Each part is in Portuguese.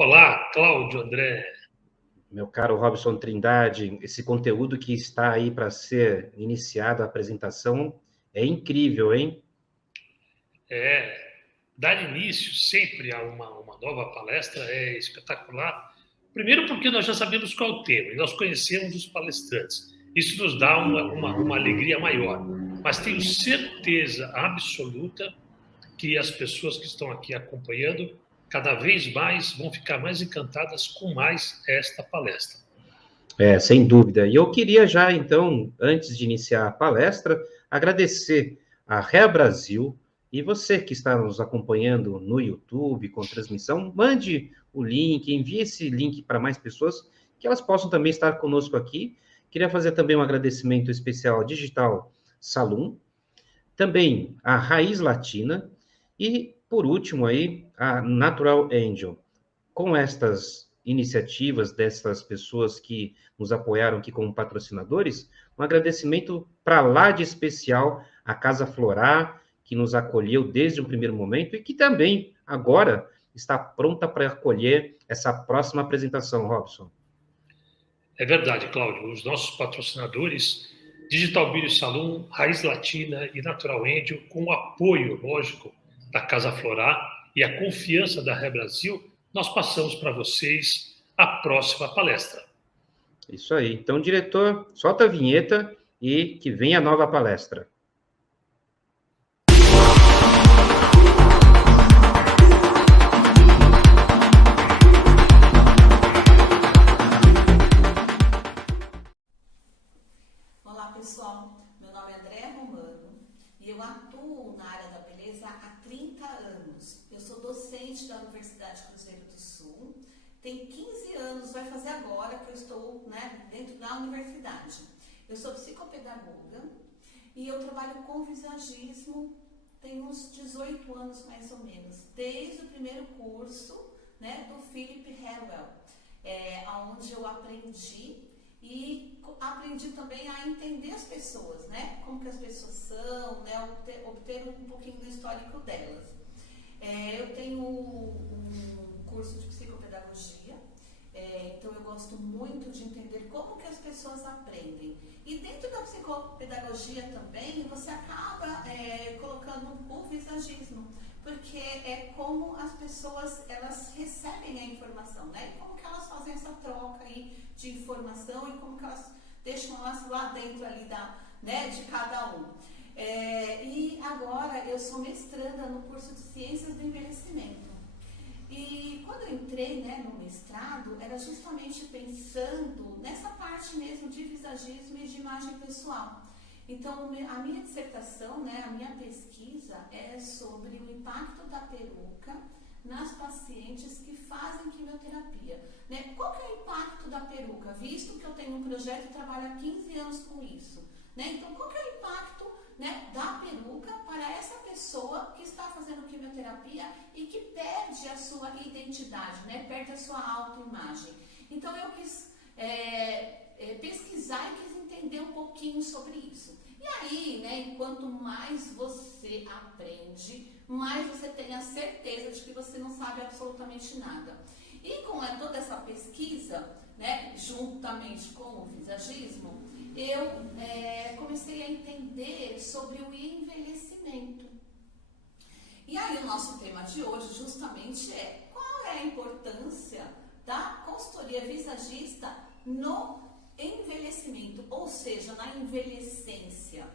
Olá, Cláudio André. Meu caro Robson Trindade, esse conteúdo que está aí para ser iniciado a apresentação é incrível, hein? Dar início sempre a uma nova palestra é espetacular. Primeiro porque nós já sabemos qual é o tema e nós conhecemos os palestrantes. Isso nos dá uma alegria maior. Mas tenho certeza absoluta que as pessoas que estão aqui acompanhando cada vez mais vão ficar mais encantadas com mais esta palestra. Sem dúvida. E eu queria já, então, antes de iniciar a palestra, agradecer a Rea Brasil e você que está nos acompanhando no YouTube com transmissão, mande o link, envie esse link para mais pessoas, que elas possam também estar conosco aqui. Queria fazer também um agradecimento especial ao Digital Salum, também a Raiz Latina e, por último, aí, a Natural Angel. Com estas iniciativas dessas pessoas que nos apoiaram aqui como patrocinadores, um agradecimento para lá de especial à Casa Florá, que nos acolheu desde o primeiro momento e que também agora está pronta para acolher essa próxima apresentação, Robson. É verdade, Cláudio. Os nossos patrocinadores, Digital Beauty Salon, Raiz Latina e Natural Angel, com o apoio, lógico, da Casa Florá e a confiança da Ré Brasil, nós passamos para vocês a próxima palestra. Isso aí. Então, diretor, solta a vinheta e que venha a nova palestra. Olá pessoal, meu nome é Andréa Romano e eu atuo na área da beleza há 30 anos. Eu sou docente da Universidade Cruzeiro do Sul, tem 15 anos, vai fazer agora que eu estou dentro da universidade. Eu sou psicopedagoga e eu trabalho com visagismo tem uns 18 anos mais ou menos, desde o primeiro curso do Philip Harwell, onde eu aprendi e aprendi também a entender as pessoas, como que as pessoas são, obter um pouquinho do histórico delas. Eu tenho um curso de psicopedagogia, então eu gosto muito de entender como que as pessoas aprendem. E dentro da psicopedagogia também, você acaba colocando o visagismo, porque é como as pessoas elas recebem a informação, e como que elas fazem essa troca aí de informação e como que elas deixam elas lá dentro ali de cada um. E agora eu sou mestranda no curso de Ciências do Envelhecimento. E quando eu entrei no mestrado, era justamente pensando nessa parte mesmo de visagismo e de imagem pessoal. Então, a minha dissertação, a minha pesquisa é sobre o impacto da peruca nas pacientes que fazem quimioterapia. Qual que é o impacto da peruca? Visto que eu tenho um projeto e trabalho há 15 anos com isso. Então, qual que é o impacto da peruca para essa pessoa que está fazendo quimioterapia e que perde a sua identidade, perde a sua autoimagem? Então, eu quis pesquisar e quis entender um pouquinho sobre isso. E aí, enquanto mais você aprende, mais você tem a certeza de que você não sabe absolutamente nada. E com toda essa pesquisa, juntamente com o visagismo, eu comecei a entender sobre o envelhecimento. E aí o nosso tema de hoje justamente é qual é a importância da consultoria visagista no envelhecimento, ou seja, na envelhecência.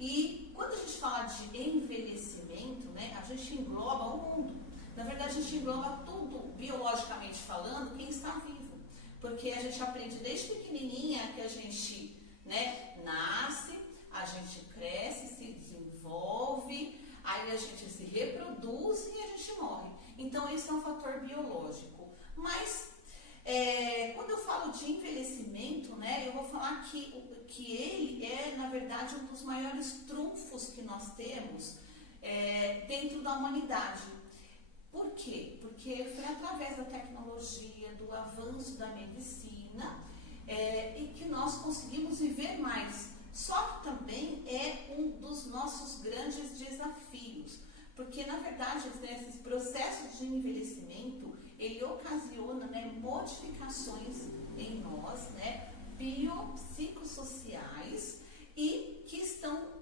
E quando a gente fala de envelhecimento, a gente engloba o mundo. Na verdade, a gente engloba tudo, biologicamente falando, quem está vivo. Porque a gente aprende desde pequenininha que a gente nasce, a gente cresce, se desenvolve, aí a gente se reproduz e a gente morre. Então, esse é um fator biológico. Mas, quando eu falo de envelhecimento, eu vou falar que ele é, na verdade, um dos maiores trunfos que nós temos dentro da humanidade. Por quê? Porque foi através da tecnologia, do avanço da medicina, e que nós conseguimos viver mais. Só que também é um dos nossos grandes desafios, porque na verdade esses processos de envelhecimento, ele ocasiona né, modificações em nós, né, biopsicossociais e que estão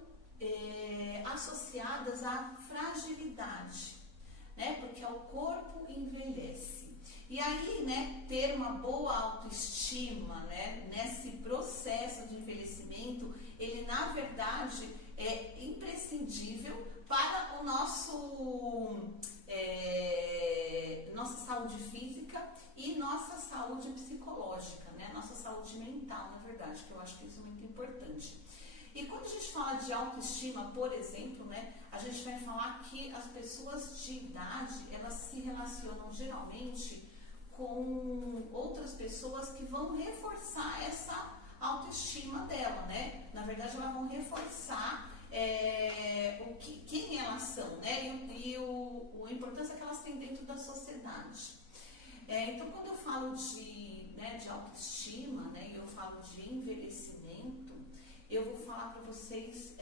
associadas à fragilidade, né, porque o corpo envelhece. E aí, né, ter uma boa autoestima, né, nesse processo de envelhecimento, ele na verdade é imprescindível para o nossa saúde física e nossa saúde psicológica, né, nossa saúde mental, na verdade, que eu acho que isso é muito importante. E quando a gente fala de autoestima, por exemplo, né, a gente vai falar que as pessoas de idade, elas se relacionam geralmente com outras pessoas que vão reforçar essa autoestima dela, né? Na verdade, elas vão reforçar quem elas são, né? E a importância que elas têm dentro da sociedade. Então, quando eu falo de autoestima, né, e eu falo de envelhecimento, eu vou falar para vocês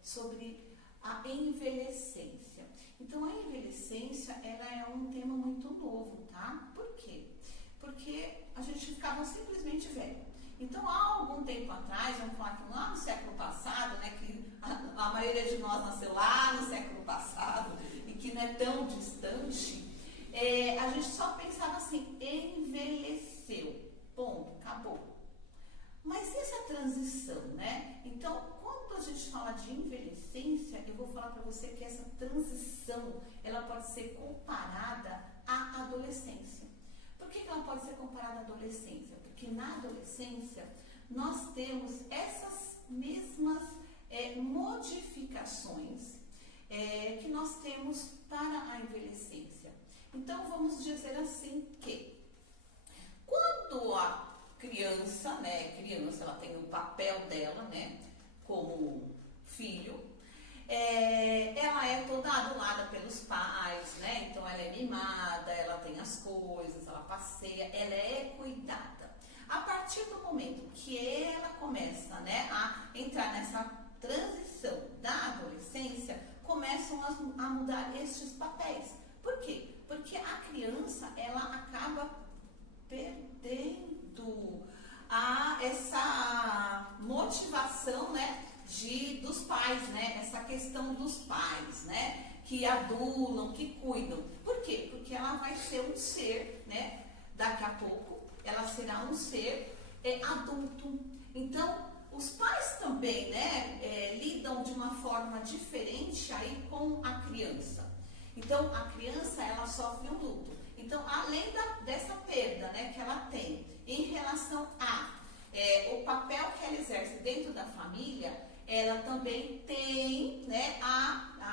sobre a envelhecência. Então, a envelhecência, ela é um tema muito novo, tá? Por quê? Porque a gente ficava simplesmente velho. Então, há algum tempo atrás, vamos falar que lá no século passado, né, que a maioria de nós nasceu lá no século passado e que não é tão distante, a gente só pensava assim, envelheceu, ponto, acabou. Mas e essa transição, né? Então, quando a gente fala de envelhecência, eu vou falar para você que essa transição, ela pode ser comparada à adolescência. Por que ela pode ser comparada à adolescência? Porque na adolescência, nós temos essas mesmas modificações que nós temos para a envelhecência. Então, vamos dizer assim que quando a criança, ela tem o papel dela, né, como filho, ela é toda adulada pelos pais, né, então ela é mimada, ela tem as coisas, ela passeia, ela é cuidada. A partir do momento que ela começa, né, a entrar nessa transição da adolescência, começam a mudar estes papéis. Por quê? Porque a criança, ela acaba perdendo essa motivação, né, dos pais, né, essa questão dos pais, né, que adulam, que cuidam. Por quê? Porque ela vai ser um ser, né, daqui a pouco, ela será um ser adulto. Então, os pais também, né, lidam de uma forma diferente aí com a criança. Então, a criança, ela sofre um luto. Então, além dessa perda, né, que ela tem em relação o papel que ela exerce dentro da família, ela também tem, né,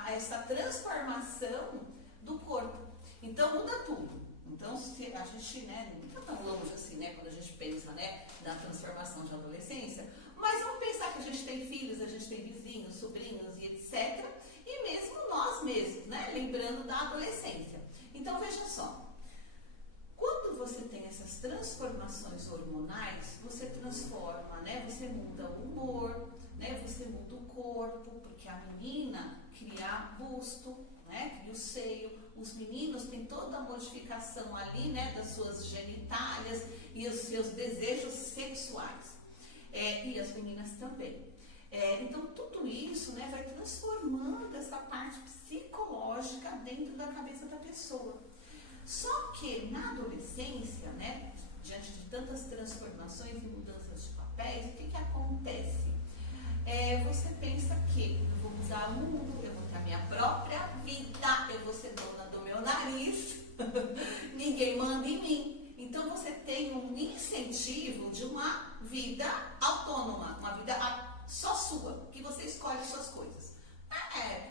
essa transformação do corpo. Então, muda tudo. Então, se a gente, né, não está tão longe assim, né, quando a gente pensa, né, na transformação de adolescência, mas vamos pensar que a gente tem filhos, a gente tem vizinhos, sobrinhos e etc. E mesmo nós mesmos, né, lembrando da adolescência. Então, veja só. Quando você tem essas transformações hormonais, você transforma, né? Você muda o humor, né? Você muda o corpo, porque a menina cria busto, né? Cria o seio. Os meninos têm toda a modificação ali, né? Das suas genitálias e os seus desejos sexuais. E as meninas também. Então, tudo isso, né? Vai transformando essa parte psicológica dentro da cabeça da pessoa. Só que na adolescência, né, diante de tantas transformações e mudanças de papéis, o que acontece? Você pensa que eu vou mudar o mundo, eu vou ter a minha própria vida, eu vou ser dona do meu nariz, ninguém manda em mim. Então você tem um incentivo de uma vida autônoma, uma vida só sua, que você escolhe suas coisas.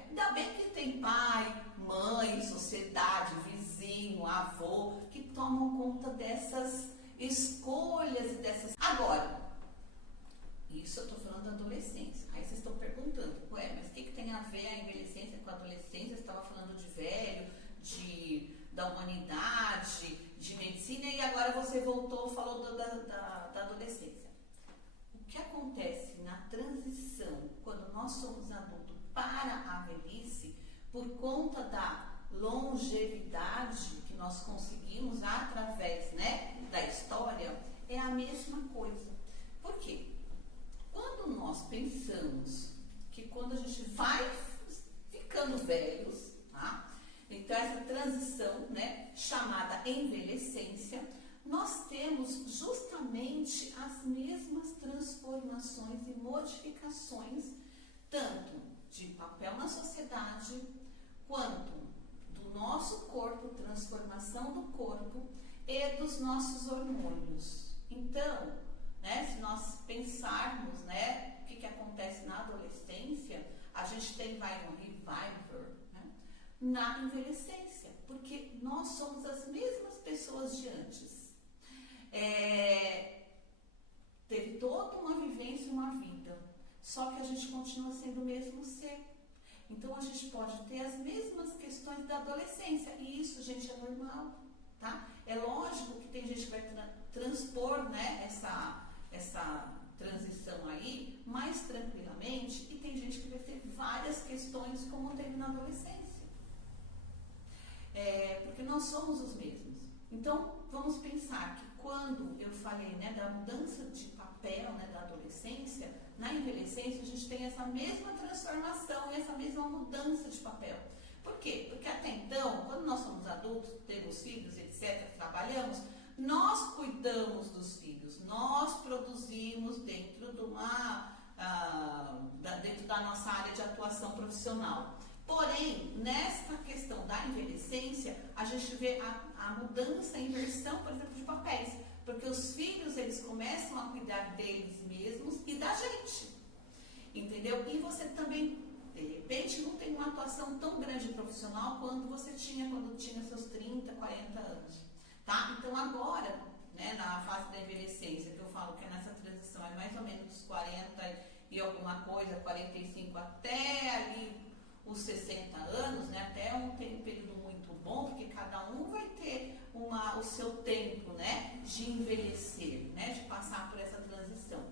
Ainda bem que tem pai, mãe, sociedade, vizinho, avô, que tomam conta dessas escolhas e dessas... Agora, isso eu estou falando da adolescência. Aí vocês estão perguntando, mas o que tem a ver a envelhecência com a adolescência? Você estava falando de velho, da humanidade, de medicina, e agora você voltou e falou da adolescência. O que acontece na transição, quando nós somos adultos para a velhice, por conta da longevidade que nós conseguimos através, né, da história, é a mesma coisa. Por quê? Quando nós pensamos que quando a gente vai ficando velhos, tá? Então essa transição, né, chamada envelhecência, nós temos justamente as mesmas transformações e modificações, tanto de papel na sociedade, quanto do nosso corpo, transformação do corpo e dos nossos hormônios. Então, né, se nós pensarmos, né, o que acontece na adolescência, a gente tem um revival, né, na envelhecência, porque nós somos as mesmas pessoas de antes. Teve toda uma vivência, uma vida, só que a gente continua sendo o mesmo ser. Então a gente pode ter as mesmas questões da adolescência, e isso, gente, é normal, tá? É lógico que tem gente que vai transpor, né, essa transição aí mais tranquilamente, e tem gente que vai ter várias questões como teve na adolescência. Porque nós somos os mesmos. Então, vamos pensar que quando eu falei, né, da mudança de papel, né, da adolescência, na envelhecência a gente tem essa mesma transformação e essa mesma mudança de papel. Por quê? Porque até então, quando nós somos adultos, temos filhos, etc., trabalhamos, nós cuidamos dos filhos, nós produzimos dentro dentro da nossa área de atuação profissional. Porém, nessa questão da envelhecência, a gente vê a mudança, a inversão, por exemplo, de papéis. Porque os filhos, eles começam a cuidar deles mesmos e da gente. Entendeu? E você também, de repente, não tem uma atuação tão grande profissional quando tinha seus 30, 40 anos. Tá? Então, agora, né, na fase da envelhecência, que eu falo que é nessa transição, é mais ou menos dos 40 e alguma coisa, 45 até ali os 60 anos, né, até um período muito bom, porque cada um vai ter o seu tempo, né, de envelhecer, né, de passar por essa transição.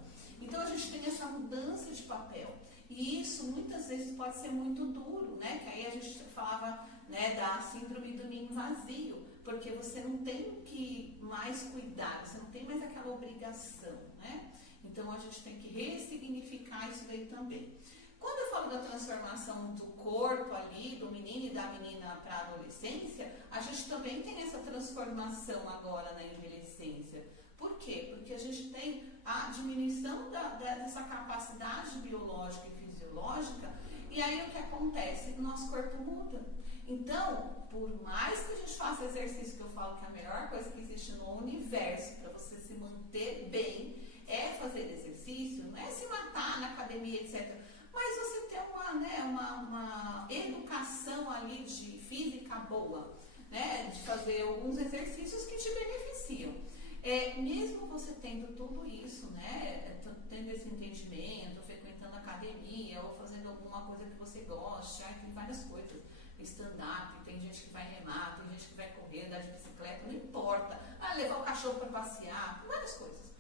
Então a gente tem essa mudança de papel, e isso muitas vezes pode ser muito duro, né, que aí a gente falava, né, da síndrome do ninho vazio, porque você não tem que mais cuidar, você não tem mais aquela obrigação, né, então a gente tem que ressignificar isso daí também. Quando eu falo da transformação do corpo ali, do menino e da menina para a adolescência, a gente também tem essa transformação agora na envelhecência. Por quê? Porque a gente tem a diminuição dessa capacidade biológica e fisiológica, e aí o que acontece? O nosso corpo muda. Então, por mais que a gente faça exercício, que eu falo que é a melhor coisa que existe no universo para você se manter bem, é fazer exercício, não é se matar na academia, etc., mas você ter uma educação ali de física boa, né? De fazer alguns exercícios que te beneficiam. Mesmo você tendo tudo isso, né? Tendo esse entendimento, frequentando academia, ou fazendo alguma coisa que você gosta, tem várias coisas. Stand-up, tem gente que vai remar, tem gente que vai correr, andar de bicicleta, não importa. Levar o cachorro para passear, várias coisas.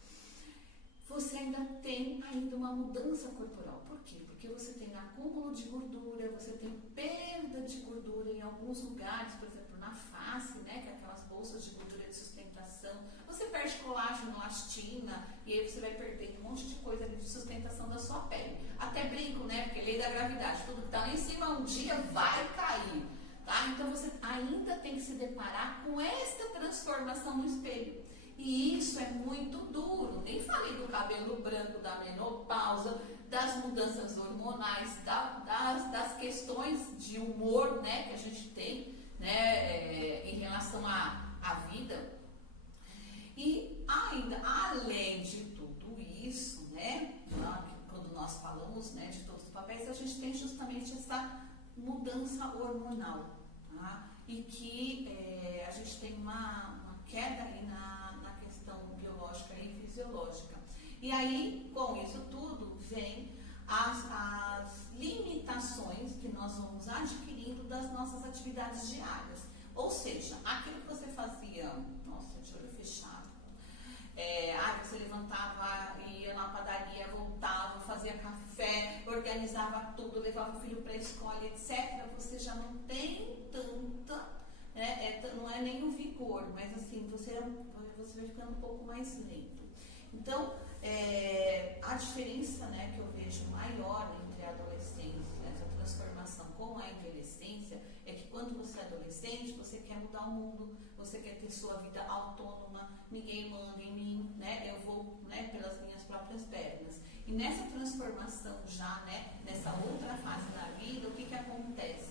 Você ainda tem uma mudança corporal. Por quê? Porque você tem acúmulo de gordura, você tem perda de gordura em alguns lugares, por exemplo, na face, né, que é aquelas bolsas de gordura de sustentação. Você perde colágeno, elastina, e aí você vai perdendo um monte de coisa de sustentação da sua pele. Até brinco, né, porque lei da gravidade, tudo que está lá em cima um dia vai cair. Tá? Então você ainda tem que se deparar com esta transformação no espelho. E isso é muito duro. Nem falei do cabelo branco, da menopausa, das mudanças hormonais, das questões de humor, né, que a gente tem, né, em relação à vida. E ainda, além de tudo isso, né, quando nós falamos, né, de todos os papéis, a gente tem justamente essa mudança hormonal, tá? E que a gente tem uma queda aí na questão biológica e fisiológica. E aí, com isso tudo, vem as limitações que nós vamos adquirindo das nossas atividades diárias. Ou seja, aquilo que você fazia, nossa, de olho fechado, você levantava, ia na padaria, voltava, fazia café, organizava tudo, levava o filho para a escola, etc. Você já não tem tanta né, não é nem o vigor, mas assim, você vai ficando um pouco mais lento. Então, a diferença, né, que eu vejo maior entre a adolescência, essa transformação com a envelhecência, é que quando você é adolescente, você quer mudar o mundo, você quer ter sua vida autônoma, ninguém manda em mim, né, eu vou, né, pelas minhas próprias pernas. E nessa transformação já, né, nessa outra fase da vida, o que acontece?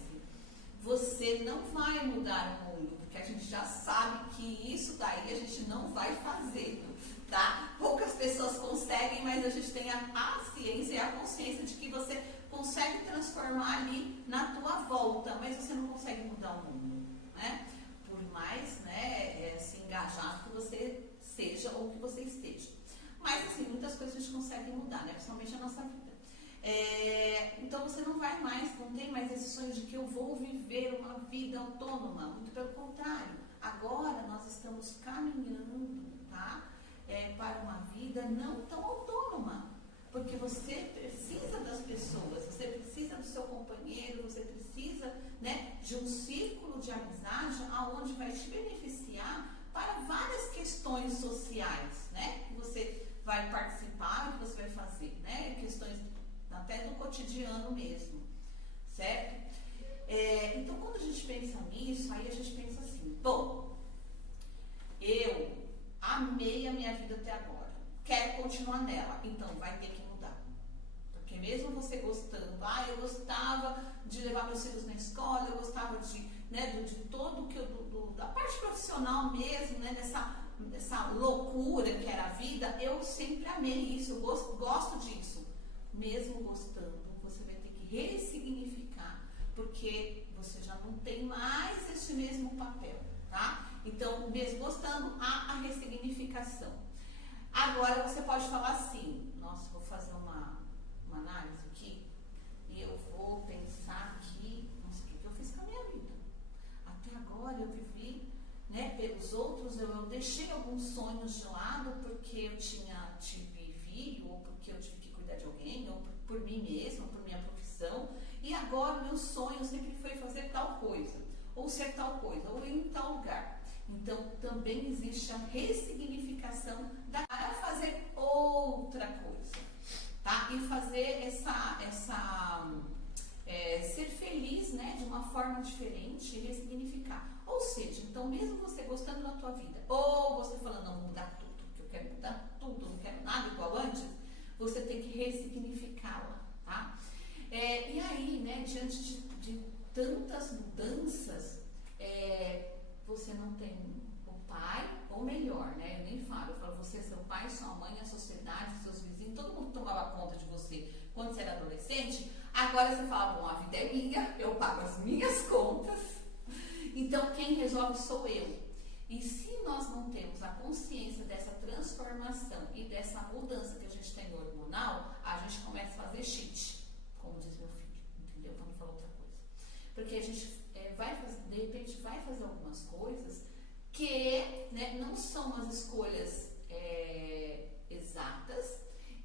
Você não vai mudar o mundo, porque a gente já sabe que isso daí a gente não vai fazer, tá? Poucas pessoas conseguem, mas a gente tem a ciência e a consciência de que você consegue transformar ali na tua volta, mas você não consegue mudar o mundo, né? Por mais, né, assim, engajado que você seja ou que você esteja. Mas, assim, muitas coisas a gente consegue mudar, né? Principalmente a nossa vida. Então você não vai mais, não tem mais esse sonho de que eu vou viver uma vida autônoma, muito pelo contrário, agora nós estamos caminhando, tá, para uma vida não tão autônoma, porque você precisa das pessoas, você precisa do seu companheiro, você precisa, né, de um círculo de amizade aonde vai te beneficiar para várias questões sociais, né, que você vai participar, que você vai fazer, né, questões até do cotidiano mesmo, certo? Então, quando a gente pensa nisso, aí a gente pensa assim, bom, eu amei a minha vida até agora, quero continuar nela, então vai ter que mudar. Porque mesmo você gostando, eu gostava de levar meus filhos na escola, eu gostava de, né, de todo que da parte profissional mesmo, né, dessa loucura que era a vida, eu sempre amei isso, eu gosto disso. Mesmo gostando, você vai ter que ressignificar, porque você já não tem mais esse mesmo papel, tá? Então, mesmo gostando, há a ressignificação. Agora, você pode falar assim, nossa, vou fazer uma análise aqui, e eu vou pensar aqui, nossa, o que eu fiz com a minha vida? Até agora eu vivi, né, pelos outros, eu deixei alguns sonhos de lado, porque eu tive filho, ou porque eu tive que cuidar de alguém, ou por mim mesma, por minha profissão, e agora o meu sonho sempre foi fazer tal coisa, ou ser tal coisa, ou ir em tal lugar. Então, também existe a ressignificação para fazer outra coisa, tá? E fazer ser feliz, né, de uma forma diferente e ressignificar. Ou seja, então, mesmo você gostando da tua vida, ou você falando, não, vou mudar tudo, porque eu quero mudar tudo, não quero nada igual antes, você tem que ressignificá-la, tá? E aí, né, diante de tantas mudanças, você não tem o pai, ou melhor, né, eu nem falo, eu falo você, seu pai, sua mãe, a sociedade, seus vizinhos, todo mundo tomava conta de você quando você era adolescente, agora você fala, bom, a vida é minha, eu pago as minhas contas, então quem resolve sou eu. E se nós não temos a consciência dessa transformação e dessa mudança que a gente tem hormonal, a gente começa a fazer cheat, como diz meu filho, entendeu? Quando fala outra coisa. Porque a gente de repente vai fazer algumas coisas que, né, não são as escolhas exatas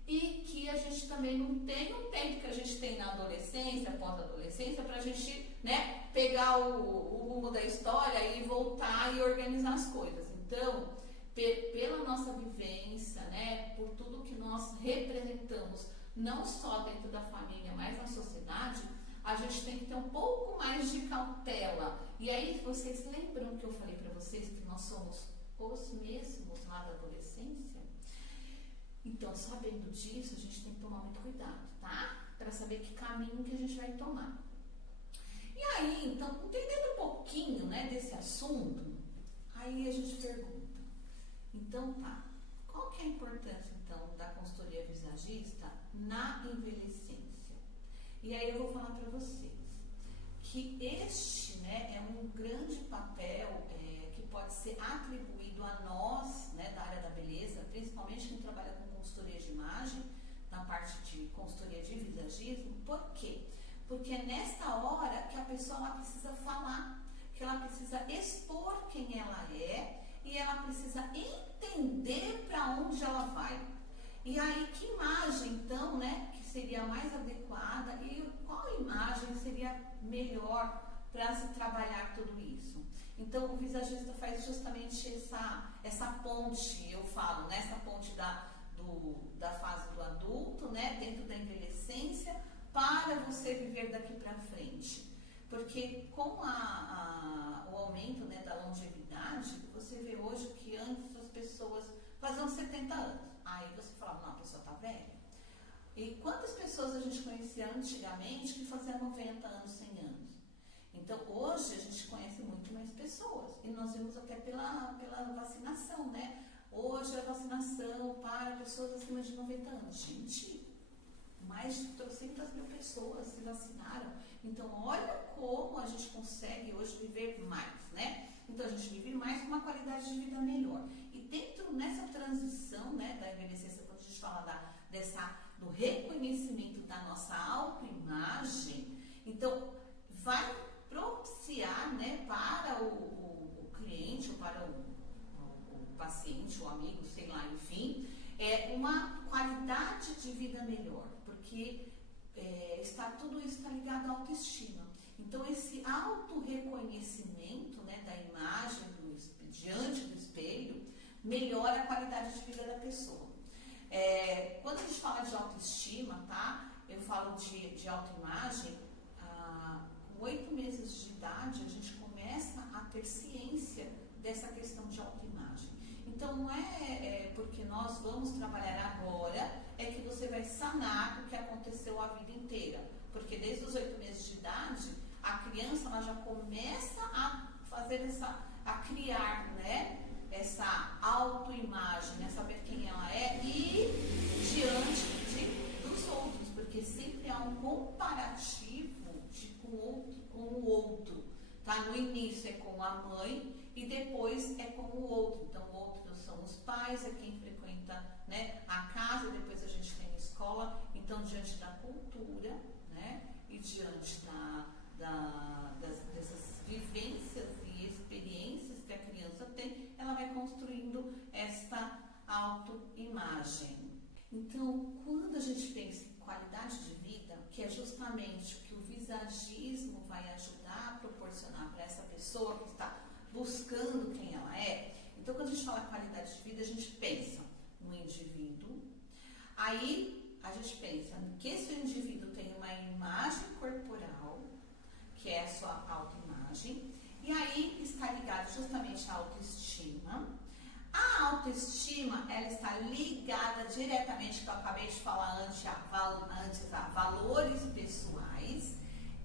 e que a gente também não tem o tempo que a gente tem na adolescência, pós-adolescência, para a gente, né, pegar o rumo da história e voltar e organizar as coisas. Então, pela nossa vivência, né, por tudo que nós representamos, não só dentro da família, mas na sociedade, a gente tem que ter um pouco mais de cautela. E aí, vocês lembram que eu falei para vocês que nós somos os mesmos lá da adolescência? Então, sabendo disso, a gente tem que tomar muito cuidado, tá? Para saber que caminho que a gente vai tomar. E aí, então, entendendo um pouquinho, né, desse assunto, aí a gente pergunta, então tá, qual que é a importância, então, da consultoria visagista na envelhecência? E aí eu vou falar para vocês que este, né, é um grande papel que pode ser atribuído a nós, né, da área da beleza, principalmente quem trabalha com consultoria de imagem, na parte de consultoria de visagismo. Por quê? Porque é nesta hora que a pessoa ela precisa falar, que ela precisa expor quem ela é e ela precisa entender para onde ela vai. E aí, que imagem, então, né, que seria mais adequada e qual imagem seria melhor para se trabalhar tudo isso? Então, o visagista faz justamente essa ponte, eu falo, né? Essa ponte da fase do adulto, né? Dentro da envelhecência, para você viver daqui para frente. Porque com o aumento, né, da longevidade, você vê hoje que antes as pessoas faziam 70 anos. Aí você fala, não, a pessoa está velha. E quantas pessoas a gente conhecia antigamente que faziam 90 anos, 100 anos? Então, hoje a gente conhece muito mais pessoas. E nós vimos até pela vacinação, né? Hoje a vacinação para pessoas acima de 90 anos. Gente, mais de 300 mil pessoas se vacinaram. Então, olha como a gente consegue hoje viver mais, né? Então, a gente vive mais com uma qualidade de vida melhor. E dentro nessa transição, né, da envelhecência, quando a gente fala do reconhecimento da nossa autoimagem, então, vai propiciar, né, para o cliente, ou para o paciente, o amigo, sei lá, enfim, uma qualidade de vida melhor, porque tudo isso está ligado à autoestima. Então, esse autorreconhecimento, né, da imagem diante do espelho melhora a qualidade de vida da pessoa. Quando a gente fala de autoestima, tá? Eu falo de autoimagem, com 8 meses de idade, a gente começa a ter ciência dessa questão de autoimagem. Então, não é porque nós vamos trabalhar agora, que você vai sanar o que aconteceu a vida inteira. Porque desde os 8 meses de idade, a criança ela já começa a fazer a criar, né, essa autoimagem, a saber quem ela é e diante dos outros, porque sempre há um comparativo com o outro, tá? No início é com a mãe e depois é com o outro. Então, o outro são os pais, é quem frequenta, né, a casa, depois a gente tem a escola. Então, diante da cultura, né, e diante dessas vivências e experiências que a criança tem, ela vai construindo esta autoimagem. Então, quando a gente pensa em qualidade de vida, que é justamente o que o visagismo vai ajudar a proporcionar para essa pessoa que está buscando quem ela é, então quando a gente fala qualidade de vida, a gente pensa no indivíduo, aí a gente pensa que esse indivíduo tem uma imagem corporal, que é a sua autoimagem, e aí está ligado justamente à autoestima. A autoestima, ela está ligada diretamente, que eu acabei de falar antes, a valores pessoais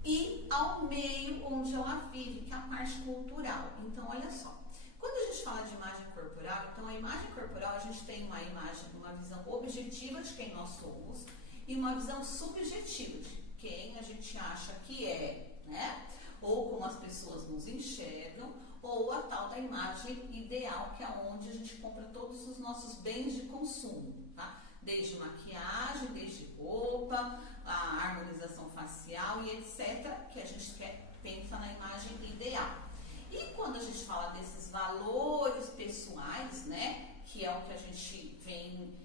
e ao meio onde ela vive, que é a parte cultural. Então, olha só, quando a gente fala de imagem corporal, então a imagem corporal, a gente tem uma visão objetiva de quem nós somos e uma visão subjetiva de quem a gente acha que é, né? Ou como as pessoas nos enxergam, ou a tal da imagem ideal, que é onde a gente compra todos os nossos bens de consumo, tá? Desde maquiagem, desde roupa, a harmonização facial e etc., que a gente pensa na imagem ideal. E quando a gente fala desses valores pessoais, né, que é o que a gente vem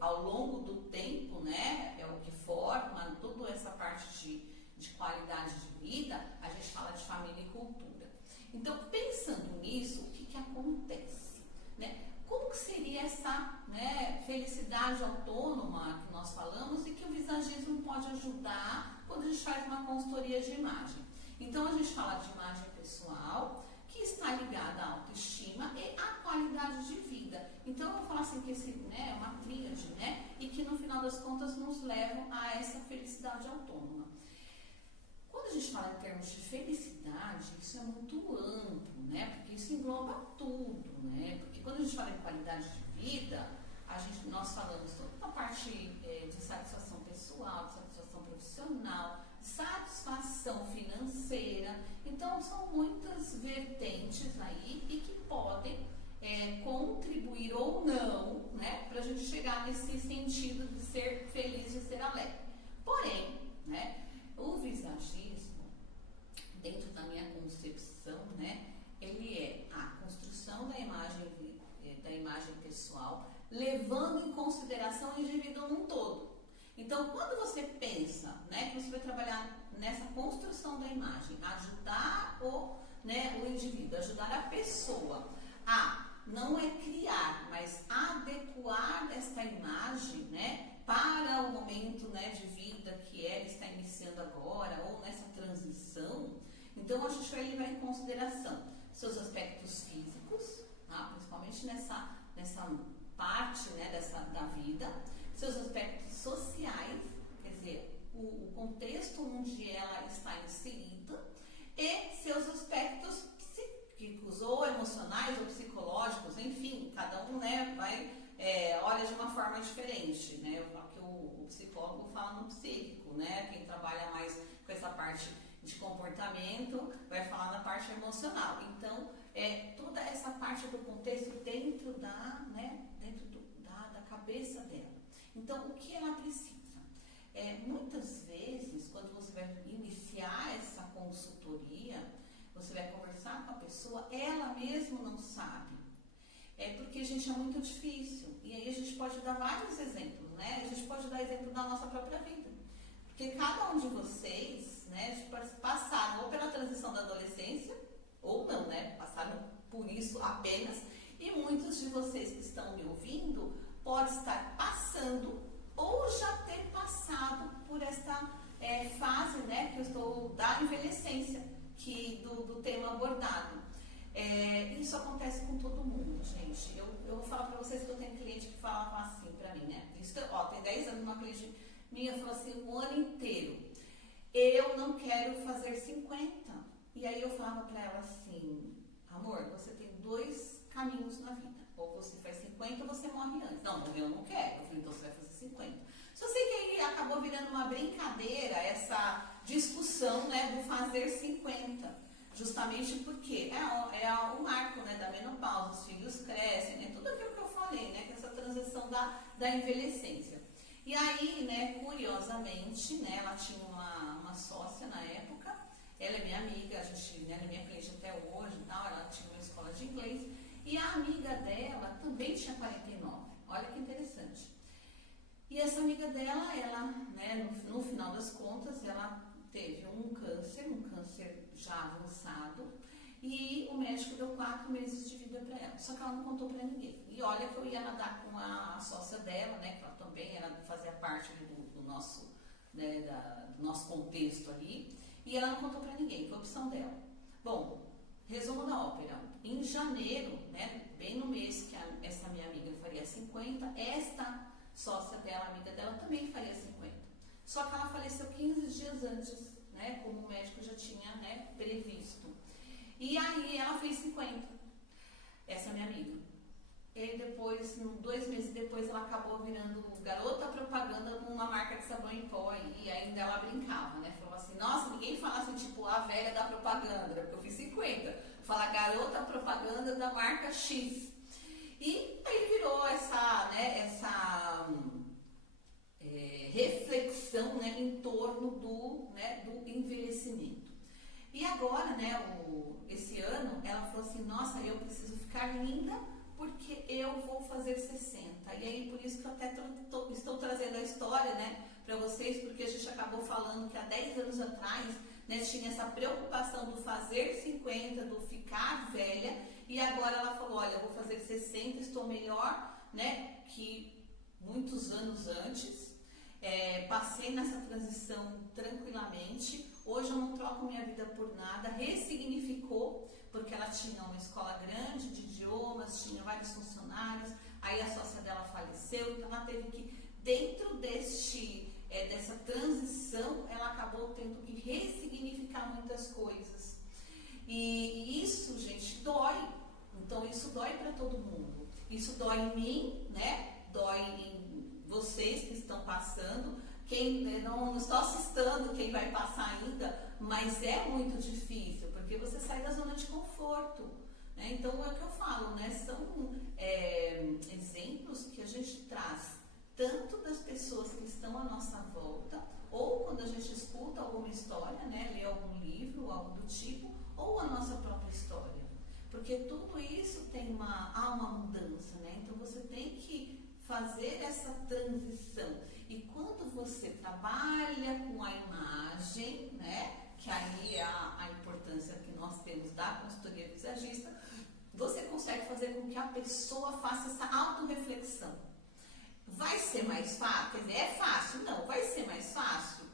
ao longo do tempo, né, é o que forma toda essa parte de qualidade de vida, a gente fala de família e cultura. Então, pensando nisso, o que acontece? Né? Como que seria essa, né, felicidade autônoma que nós falamos e que o visagismo pode ajudar quando a gente faz uma consultoria de imagem? Então, a gente fala de imagem pessoal, que está ligada à autoestima e à qualidade de vida. Então, eu vou falar assim que esse, né, é uma tríade, né, e que no final das contas nos levam a essa felicidade autônoma. Quando a gente fala em termos de felicidade, isso é muito amplo, né? Porque isso engloba tudo, né? Porque quando a gente fala em qualidade de vida, nós falamos toda a parte de satisfação pessoal, de satisfação profissional, satisfação financeira. Então, são muitas vertentes aí e que podem contribuir ou não, né? Para a gente chegar nesse sentido de ser feliz, de ser alegre. Porém, né? O visagismo, dentro da minha concepção, né, ele é a construção da imagem pessoal, levando em consideração o indivíduo num todo. Então, quando você pensa, né, que você vai trabalhar nessa construção da imagem, ajudar o indivíduo, ajudar a pessoa a não é criar, mas adequar esta imagem, né, para o momento, né, de vida que ela está iniciando agora ou nessa transição. Então, a gente vai levar em consideração seus aspectos físicos, tá? Principalmente nessa parte, né, da vida, seus aspectos sociais, quer dizer, o contexto onde ela está inserida, e seus aspectos psíquicos, ou emocionais, ou psicológicos, enfim, cada um, né, olha de uma forma diferente, né? Aqui o psicólogo fala no psíquico, né? Quem trabalha mais com essa parte de comportamento vai falar na parte emocional. Então, toda essa parte do contexto dentro da cabeça dela. Então, o que ela precisa? Muitas vezes, quando você vai iniciar essa consultoria, você vai conversar com a pessoa, ela mesma não sabe. Porque, gente, é muito difícil. E aí a gente pode dar vários exemplos, né? A gente pode dar exemplo da nossa própria vida. Porque cada um de vocês, né, passaram ou pela transição da adolescência, ou não, né? Passaram por isso apenas. E muitos de vocês que estão me ouvindo podem estar passando ou já ter passado por esta fase, né, que eu estou da envelhecência, do tema abordado. Isso acontece com todo mundo, gente. Eu vou falar para vocês que eu tenho cliente que falava assim para mim, né? Isso, tem 10 anos, uma cliente minha falou assim, o ano inteiro, eu não quero fazer 50. E aí eu falava para ela assim, amor, você tem 2 caminhos na vida. Ou você faz 50 ou você morre antes. Não, eu não quero. Eu falei, então você vai fazer 50. Só sei que aí acabou virando uma brincadeira essa discussão, né, do fazer 50. Justamente porque é o marco, né, da menopausa, os filhos crescem, né, tudo aquilo que eu falei, né, que essa transição da envelhecência. E aí, né, curiosamente, né, ela tinha uma sócia na época, ela é minha amiga, ela é minha cliente até hoje e tal, ela tinha uma escola de inglês, e a amiga dela também tinha 49, olha que interessante. E essa amiga dela, ela, né, no final das contas, ela teve um câncer já avançado, e o médico deu 4 meses de vida para ela, só que ela não contou para ninguém. E olha que eu ia nadar com a sócia dela, né, que ela também fazia parte do nosso, né, do nosso contexto ali, e ela não contou para ninguém, foi opção dela. Bom, resumo da ópera, em janeiro, né, bem no mês que essa minha amiga faria 50, esta sócia dela, amiga dela, também faria 50. Só que ela faleceu 15 dias antes, né, como o médico já tinha, né, previsto. E aí ela fez 50, essa minha amiga. E depois, 2 meses depois, ela acabou virando garota propaganda numa marca de sabão em pó. E ainda ela brincava, né? Falou assim, nossa, ninguém fala assim, tipo, a velha da propaganda, porque eu fiz 50. Fala garota propaganda da marca X. E aí virou essa reflexão, né, em torno do envelhecimento. E agora, né, esse ano, ela falou assim, nossa, eu preciso ficar linda porque eu vou fazer 60. E aí, por isso que eu até estou trazendo a história, né, para vocês, porque a gente acabou falando que há 10 anos atrás, né, tinha essa preocupação do fazer 50, do ficar velha, e agora ela falou, olha, eu vou fazer 60, estou melhor, né, que muitos anos antes. Passei nessa transição tranquilamente, hoje eu não troco minha vida por nada, ressignificou, porque ela tinha uma escola grande de idiomas, tinha vários funcionários, aí a sócia dela faleceu, então ela teve que, dentro dessa transição, ela acabou tendo que ressignificar muitas coisas. E isso, gente, dói. Então isso dói para todo mundo. Isso dói em mim, né? Dói em vocês que estão passando, quem não estou assustando quem vai passar ainda, mas é muito difícil, porque você sai da zona de conforto, né? Então é o que eu falo, né? São exemplos que a gente traz tanto das pessoas que estão à nossa volta, ou quando a gente escuta alguma história, né? Lê algum livro, algo do tipo, ou a nossa própria história, porque tudo isso há uma mudança, né? Então você tem que fazer essa transição. E quando você trabalha com a imagem, né, que aí é a importância que nós temos da consultoria visagista, você consegue fazer com que a pessoa faça essa autorreflexão. Vai ser mais fácil? Quer dizer, é fácil? Não. Vai ser mais fácil?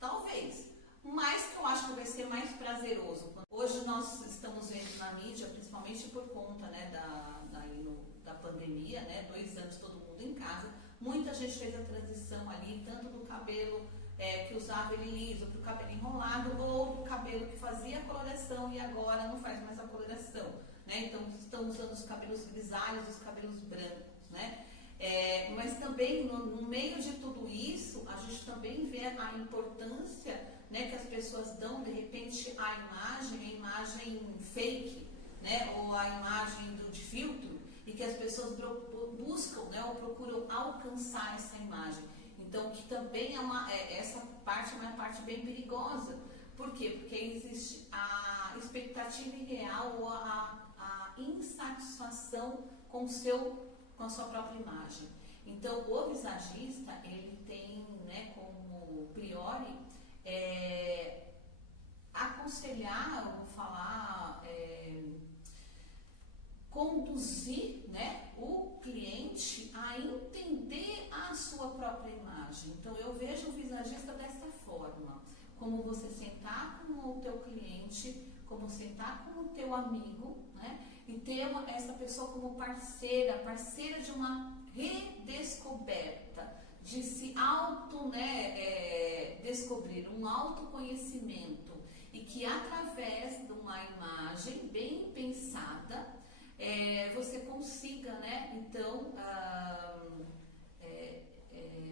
Talvez. Mas que eu acho que vai ser mais prazeroso. Hoje nós estamos vendo na mídia, principalmente por conta, né, da pandemia, né, 2 anos todo mundo em casa, muita gente fez a transição ali, tanto do cabelo que usava ele liso, para o cabelo enrolado, ou do cabelo que fazia a coloração e agora não faz mais a coloração, né? Então estão usando os cabelos grisalhos, os cabelos brancos, né? Mas também no meio de tudo isso, a gente também vê a importância, né, que as pessoas dão de repente a imagem fake, né, ou a imagem de filtro, e que as pessoas buscam, né, ou procuram alcançar essa imagem. Então, que também essa parte é uma parte bem perigosa. Por quê? Porque existe a expectativa irreal ou a insatisfação com a sua própria imagem. Então, o visagista, ele tem, né, como priori, aconselhar, ou falar, conduzir, né, o cliente a entender a sua própria imagem. Então, eu vejo o visagista dessa forma, como você sentar com o teu cliente, como sentar com o teu amigo, né, e ter essa pessoa como parceira de uma redescoberta, de se descobrir um autoconhecimento, e que através de uma imagem bem pensada, você consiga, né, então,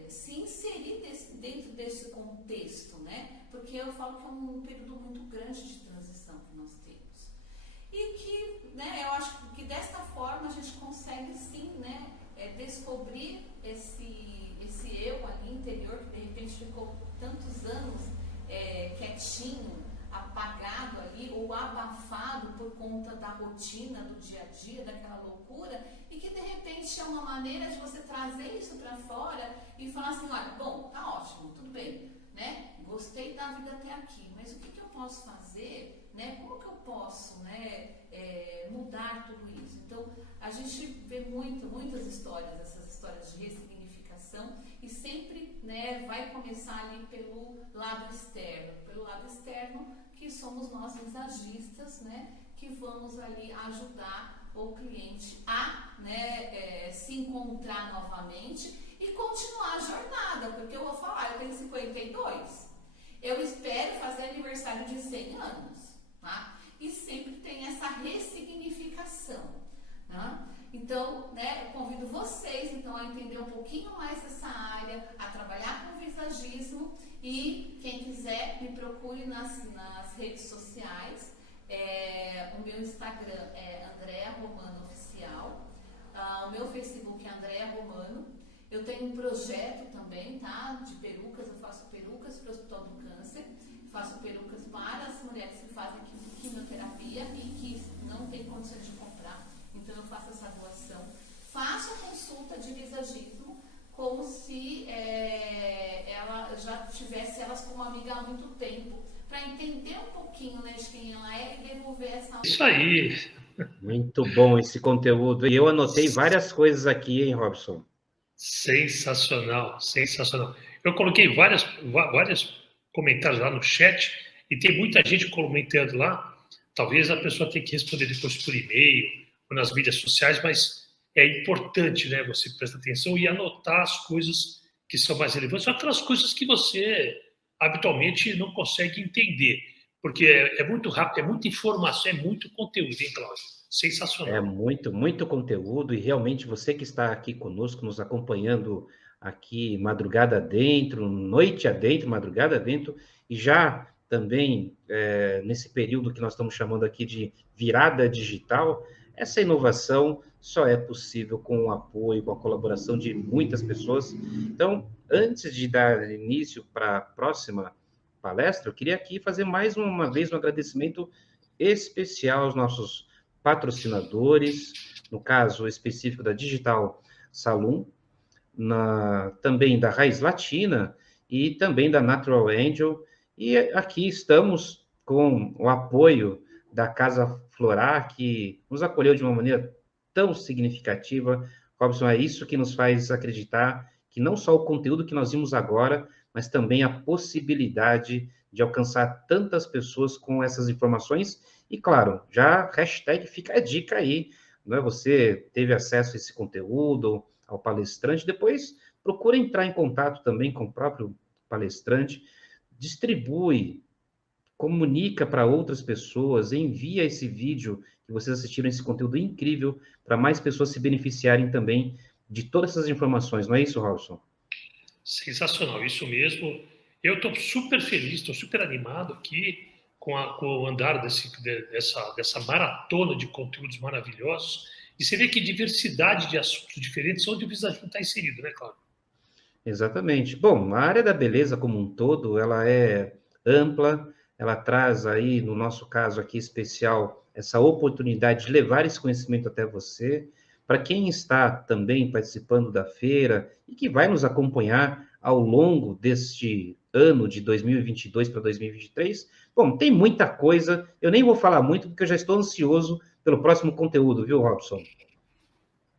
se inserir dentro desse contexto, né, porque eu falo que é um período muito grande de transição que nós temos. E que, né, eu acho que desta forma a gente consegue sim, né, descobrir esse eu ali interior, que de repente ficou tantos anos quietinho, apagado ali, ou abafado por conta da rotina, do dia a dia, daquela loucura, e que de repente é uma maneira de você trazer isso para fora e falar assim, olha, bom, tá ótimo, tudo bem, né? Gostei da vida até aqui, mas o que eu posso fazer, né? Como que eu posso, né, mudar tudo isso? Então, a gente vê muitas histórias, essas histórias de ressignificação, e sempre, né, vai começar ali pelo lado externo, que somos nós visagistas, né, que vamos ali ajudar o cliente a, né, se encontrar novamente e continuar a jornada, porque eu vou falar, eu tenho 52, eu espero fazer aniversário de 100 anos, tá? E sempre tem essa ressignificação, tá? Então, né, eu convido vocês, então, a entender um pouquinho mais essa área, a trabalhar com visagismo, e quem quiser, me procure nas redes sociais. O meu Instagram é Andréa Romano Oficial, o meu Facebook é Andréa Romano. Eu tenho um projeto também, tá, de perucas, eu faço perucas para o Hospital do Câncer, faço perucas para as mulheres que fazem quimioterapia e que não têm condições de comprar. Então, eu faço essa doação, faço a consulta de visagismo como se ela já tivesse elas como amiga há muito tempo, para entender um pouquinho, né, de quem ela é e devolver essa... Isso aí. Muito bom esse conteúdo. E eu anotei várias coisas aqui, hein, Robson? Sensacional. Eu coloquei vários comentários lá no chat e tem muita gente comentando lá. Talvez a pessoa tenha que responder depois por e-mail ou nas mídias sociais, mas é importante, né, você prestar atenção e anotar as coisas que são mais relevantes, ou aquelas coisas que você habitualmente não consegue entender, porque é muito rápido, é muita informação, é muito conteúdo, hein, Cláudio? Sensacional. É muito conteúdo, e realmente você que está aqui conosco, nos acompanhando aqui madrugada adentro, noite adentro, madrugada adentro, e já também nesse período que nós estamos chamando aqui de virada digital, essa inovação só é possível com o apoio, com a colaboração de muitas pessoas. Então, antes de dar início para a próxima palestra, eu queria aqui fazer mais uma vez um agradecimento especial aos nossos patrocinadores, no caso específico da Digital Salon, também da Raiz Latina e também da Natural Angel. E aqui estamos com o apoio da Casa Florar, que nos acolheu de uma maneira tão significativa. Robson, é isso que nos faz acreditar que não só o conteúdo que nós vimos agora, mas também a possibilidade de alcançar tantas pessoas com essas informações. E, claro, já hashtag fica a dica aí, não é? Você teve acesso a esse conteúdo, ao palestrante, depois procura entrar em contato também com o próprio palestrante, distribui, comunica para outras pessoas, envia esse vídeo que vocês assistiram, esse conteúdo incrível, para mais pessoas se beneficiarem também de todas essas informações, não é isso, Robson? Sensacional, isso mesmo. Eu estou super feliz, estou super animado aqui com o andar dessa maratona de conteúdos maravilhosos. E você vê que diversidade de assuntos diferentes onde o Visagem está inserido, né, Cláudio? Exatamente. Bom, a área da beleza como um todo, ela é ampla, ela traz aí, no nosso caso aqui especial, essa oportunidade de levar esse conhecimento até você. Para quem está também participando da feira e que vai nos acompanhar ao longo deste ano de 2022 para 2023, bom, tem muita coisa, eu nem vou falar muito porque eu já estou ansioso pelo próximo conteúdo, viu, Robson?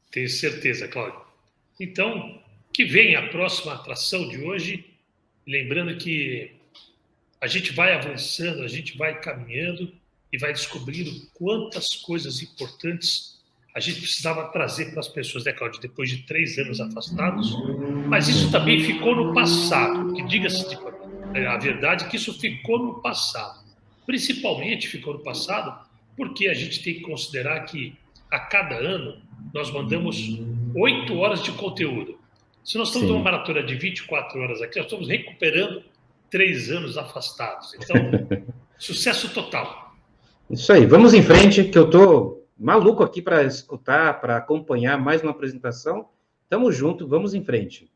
Tenho certeza, Cláudio. Então, que venha a próxima atração de hoje, lembrando que a gente vai avançando, a gente vai caminhando e vai descobrindo quantas coisas importantes a gente precisava trazer para as pessoas, né, Cláudio? Depois de 3 anos afastados. Mas isso também ficou no passado, que diga-se a verdade que isso ficou no passado. Principalmente ficou no passado porque a gente tem que considerar que a cada ano nós mandamos 8 horas de conteúdo. Se nós estamos numa maratona de 24 horas aqui, nós estamos recuperando 3 anos afastados. Então, sucesso total. Isso aí, vamos em frente, que eu estou maluco aqui para escutar, para acompanhar mais uma apresentação. Tamo junto, vamos em frente.